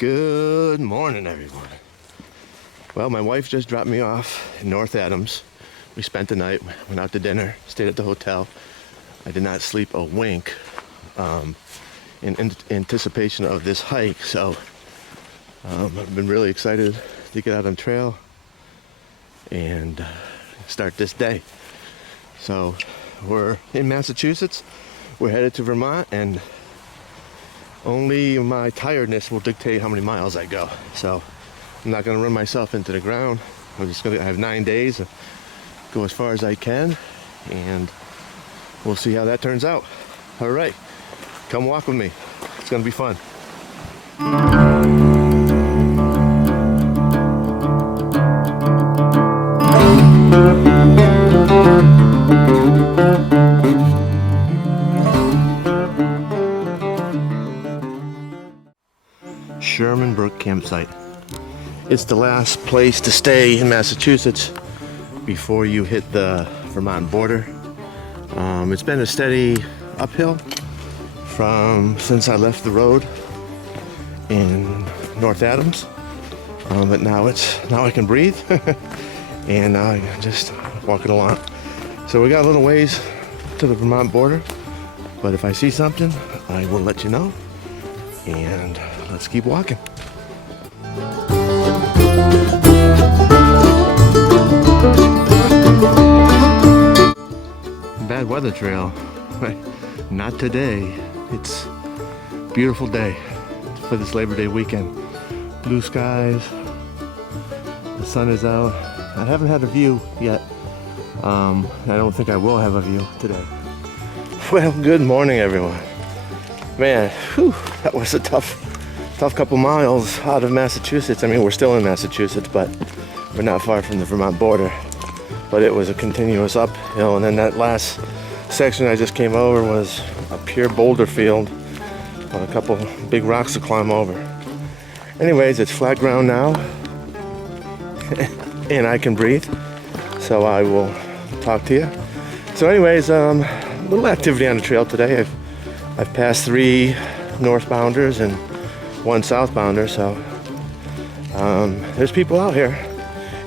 Good morning, everyone. Well, my wife just dropped me off in North Adams. We spent the night, went out to dinner, stayed at the hotel. I did not sleep a wink in anticipation of this hike, so I've been really excited to get out on trail and start this day. So we're in Massachusetts, we're headed to Vermont, and only my tiredness will dictate how many miles I go. So I'm not going to run myself into the ground. I have 9 days to go as far as I can, and we'll see how that turns out. All right, come walk with me. It's going to be fun. Sherman Brook campsite. It's the last place to stay in Massachusetts before you hit the Vermont border. It's been a steady uphill since I left the road in North Adams, but now I can breathe and I'm just walking along. So we got a little ways to the Vermont border, but if I see something, I will let you know, and let's keep walking. Bad weather trail. Not today. It's a beautiful day for this Labor Day weekend. Blue skies. The sun is out. I haven't had a view yet. I don't think I will have a view today. Well, good morning, everyone. Man, whew, that was a tough couple miles out of Massachusetts. I mean, we're still in Massachusetts, but we're not far from the Vermont border. But it was a continuous uphill, and then that last section I just came over was a pure boulder field with a couple big rocks to climb over. Anyways, it's flat ground now, and I can breathe, so I will talk to you. So anyways, little activity on the trail today. I've passed 3 northbounders and 1 southbounder, so there's people out here,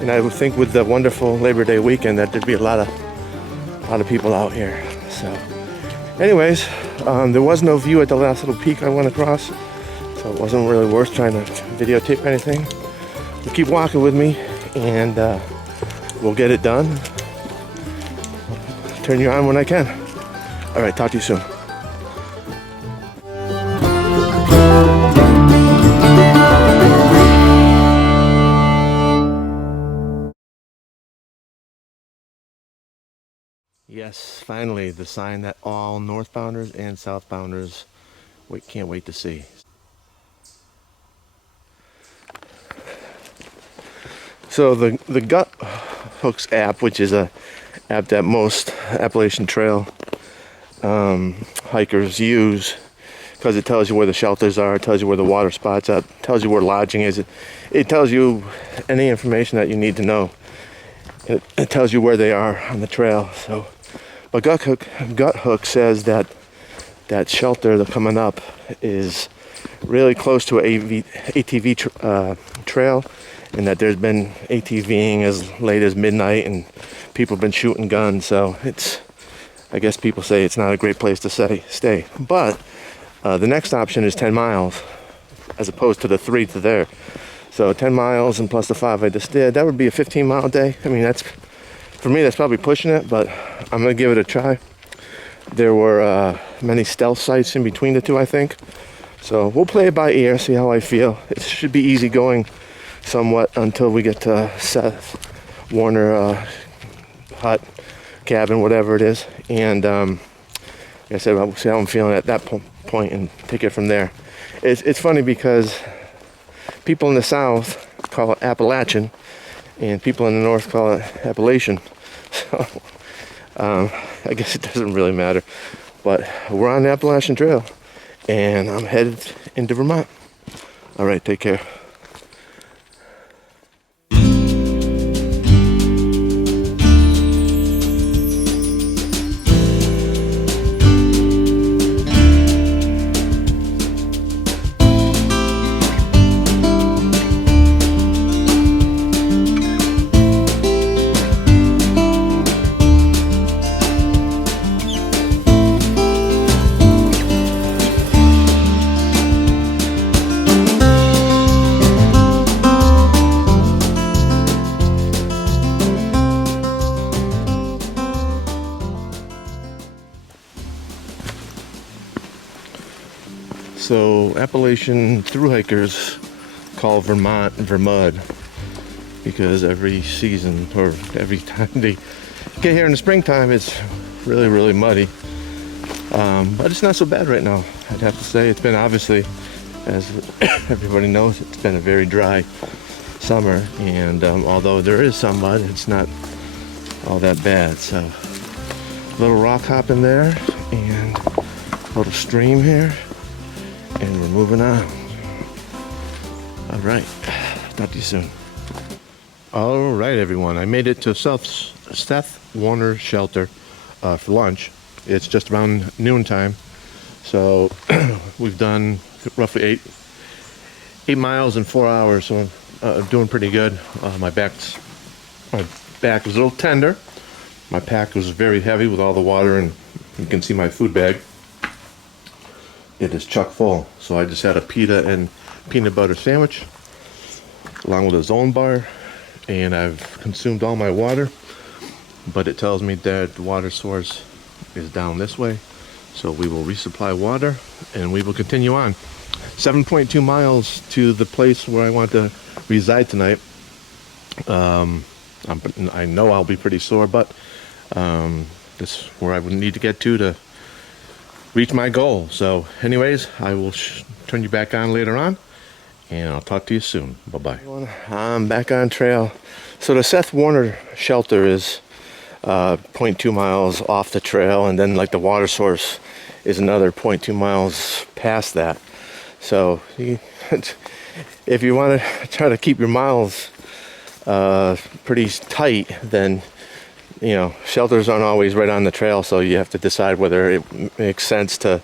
and I would think with the wonderful Labor Day weekend that there'd be a lot of people out here. So anyways, there was no view at the last little peak I went across, so it wasn't really worth trying to videotape anything. But keep walking with me, and we'll get it done. Turn you on when I can. All right, talk to you soon. Yes, finally, the sign that all northbounders and southbounders can't wait to see. So the Gut Hooks app, which is a app that most Appalachian Trail hikers use, because it tells you where the shelters are, it tells you where the water spots are, it tells you where lodging is. It tells you any information that you need to know. It tells you where they are on the trail. So, but Gut Hook says that shelter that's coming up is really close to an ATV trail, and that there's been ATVing as late as midnight, and people have been shooting guns. So I guess people say it's not a great place to stay. But the next option is 10 miles, as opposed to the 3 to there. So 10 miles and plus the 5 I just did, that would be a 15-mile day. I mean, for me, that's probably pushing it, but I'm gonna give it a try. There were many stealth sites in between the 2, I think. So we'll play it by ear, see how I feel. It should be easy going somewhat until we get to Seth Warner hut, cabin, whatever it is. And like I said, we'll see how I'm feeling at that point and take it from there. It's funny because people in the south call it Appalachian, and people in the north call it Appalachian. So I guess it doesn't really matter. But we're on the Appalachian Trail, and I'm headed into Vermont. All right, take care. So Appalachian thru hikers call Vermont Vermud because every season or every time they get here in the springtime, it's really, really muddy. But it's not so bad right now. I'd have to say it's been, obviously, as everybody knows, it's been a very dry summer, and although there is some mud, it's not all that bad. So a little rock hop in there and a little stream here, and we're moving on. All right, talk to you soon. All right, everyone, I made it to Seth Warner Shelter for lunch. It's just around noontime, so we've done roughly eight miles in 4 hours, so I'm doing pretty good. My back was a little tender. My pack was very heavy with all the water, and you can see my food bag. It is chock full, so I just had a pita and peanut butter sandwich along with a Zone bar, and I've consumed all my water, but it tells me that the water source is down this way, so we will resupply water and we will continue on. 7.2 miles to the place where I want to reside tonight. I know I'll be pretty sore, but this is where I would need to get to reach my goal. So anyways, I will turn you back on later on, and I'll talk to you soon. Bye-bye. I'm back on trail. So the Seth Warner Shelter is 0.2 miles off the trail, and then like the water source is another 0.2 miles past that. So if you want to try to keep your miles pretty tight, then shelters aren't always right on the trail, so you have to decide whether it makes sense to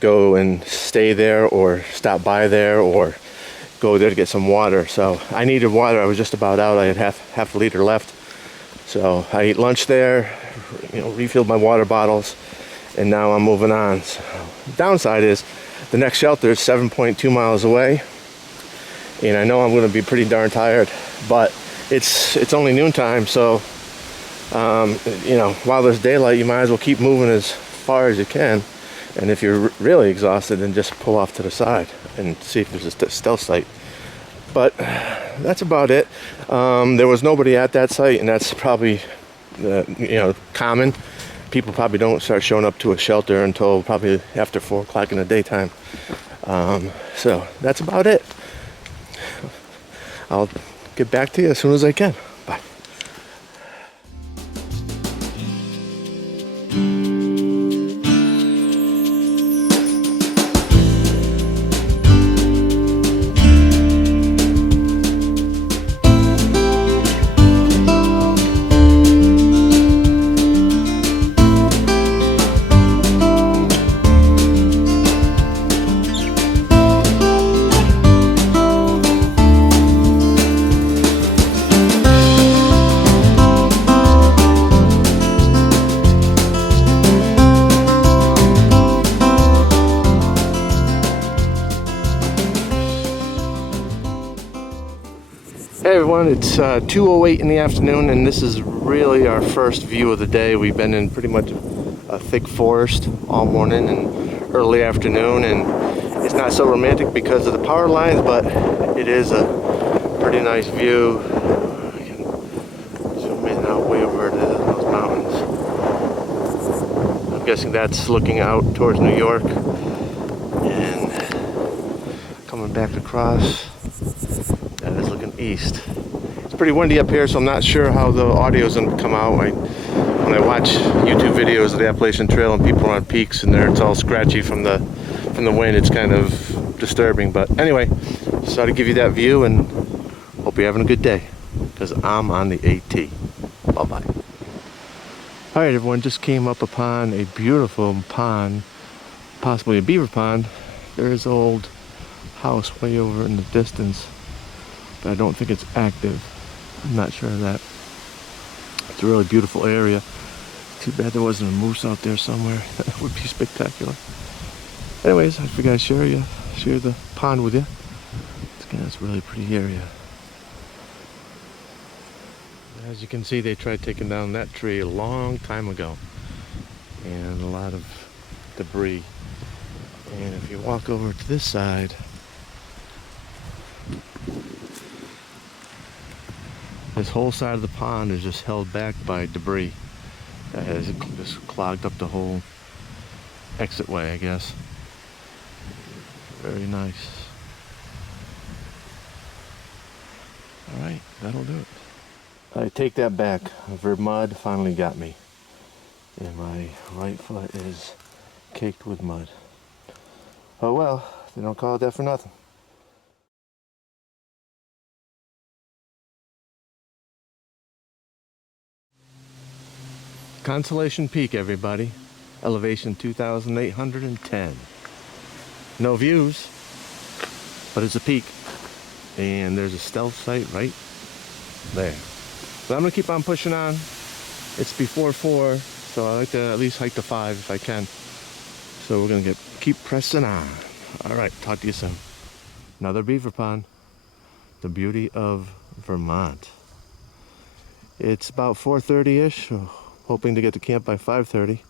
go and stay there or stop by there or go there to get some water. So I needed water. I was just about out. I had half a liter left. So I ate lunch there, refilled my water bottles, and now I'm moving on. So, downside is the next shelter is 7.2 miles away, and I know I'm going to be pretty darn tired, but it's only noontime, so while there's daylight, you might as well keep moving as far as you can. And if you're really exhausted, then just pull off to the side and see if there's a stealth site. But that's about it. There was nobody at that site, and that's probably common. People probably don't start showing up to a shelter until probably after 4 o'clock in the daytime. So that's about it. I'll get back to you as soon as I can. Bye. Hey everyone, it's 2:08 in the afternoon, and this is really our first view of the day. We've been in pretty much a thick forest all morning and early afternoon, and it's not so romantic because of the power lines, but it is a pretty nice view. I can zoom in out way over to those mountains. I'm guessing that's looking out towards New York, and coming back across, that is looking east. It's pretty windy up here, so I'm not sure how the audio is going to come out. When I watch YouTube videos of the Appalachian Trail and people are on peaks and it's all scratchy from the wind, it's kind of disturbing. But anyway, just thought I'd give you that view, and hope you're having a good day, because I'm on the AT. Bye-bye. All right, everyone, just came up upon a beautiful pond, possibly a beaver pond. There's an old house way over in the distance, but I don't think it's active. I'm not sure of that. It's a really beautiful area. Too bad there wasn't a moose out there somewhere. That would be spectacular. Anyways, I figured I'd share the pond with you. It's a really pretty area. As you can see, they tried taking down that tree a long time ago, and a lot of debris. And if you walk over to this side, this whole side of the pond is just held back by debris that has just clogged up the whole exit way, I guess. Very nice. Alright, that'll do it. I take that back. Vermont finally got me. And my right foot is caked with mud. Oh well, they don't call it that for nothing. Consolation Peak, everybody. Elevation 2,810. No views, but it's a peak. And there's a stealth site right there. But I'm gonna keep on pushing on. It's before 4, so I like to at least hike to 5 if I can. So we're gonna keep pressing on. All right, talk to you soon. Another beaver pond. The beauty of Vermont. It's about 4:30-ish. Hoping to get to camp by 5:30.